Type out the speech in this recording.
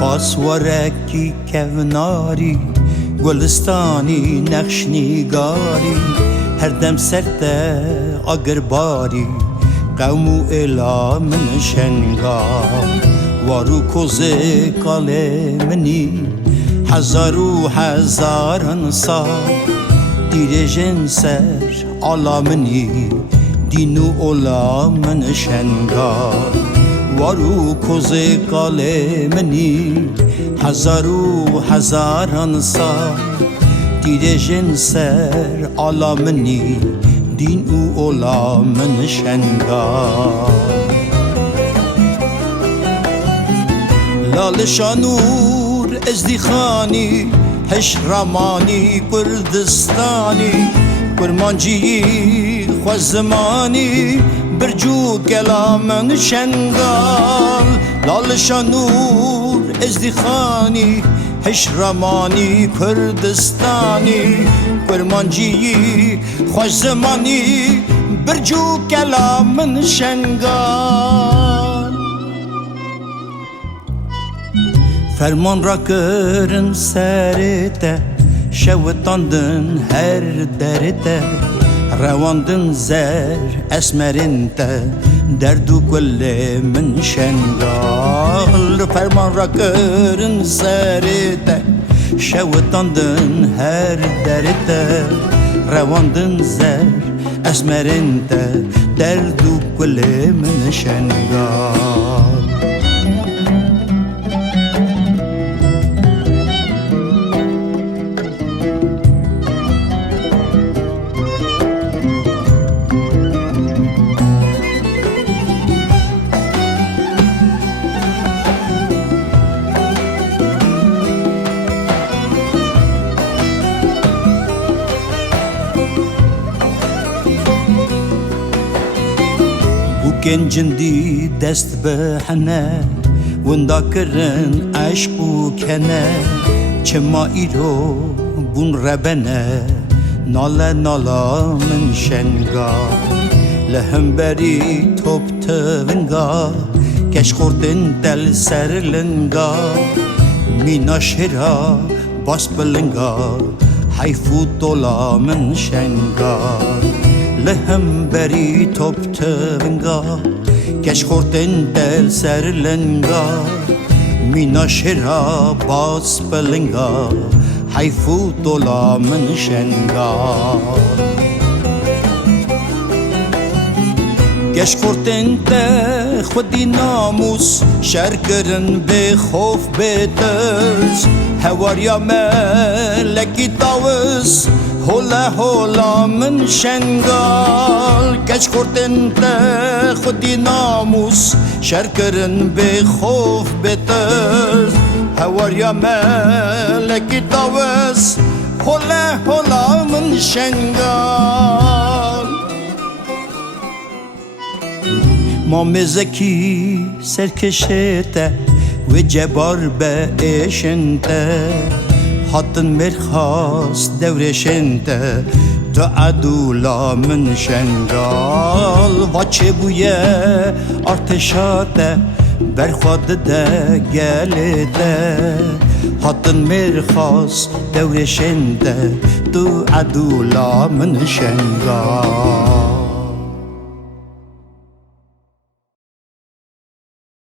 قاسورکی کوناری گلستانی نقش نگاری هر دم سرده اگر باری قوم و الا من شنگار وارو کوزه کاله منی هزار و هزاران سال دیر جنسر علا منی دین و اولا من شنگار وارو کوزه کاله منی هزار و هزاران سال دیر جنسر علا منی دین و اولا من شنگار لال شانور ازدیخانی هش رمانی کردستانی کرمانجی خوزمانی برجو گلا من شنگال لال شانور ازدیخانی هش رمانی کردستانی کرمانجی خوزمانی برجو گلا من شنگال فرمان را کرن سرته شوتاندن هر درته رواندن زر اسمرنته دردو کل من شنگال فرمان را کرن سرته شوتاندن هر درته رواندن زر اسمرنته دردو کل من شنگال گنجندی دست به حنه وندا کرن عشق و کنه چما ایرو بون ربنه نالا نالا من شنگا لهم بری توب تونگا کش خوردن دل سرلنگا مینا شرا باس بلنگا حیفو دولا من شنگا لهم بری توب تونگا کش خوردن دل سرلنگا مینا شرا باس بلنگا حیفو دولا من شنگا کش خوردن ده خودی ناموس شرگرن به خوف به ترس هواریا ملکی تاوز هولا هولا من شنگال کش خوردن ده خودی ناموس شرگرن به خوف به ترس هواریا ملکی تاوز هولا هولا من شنگال مامزکی سرکشته و جبار به اشنته حتن مرخاص دورشنته تو عدولا من شنگال و چه بویه ارتشاته برخواد ده گلده حتن مرخاص دورشنته تو عدولا من شنگال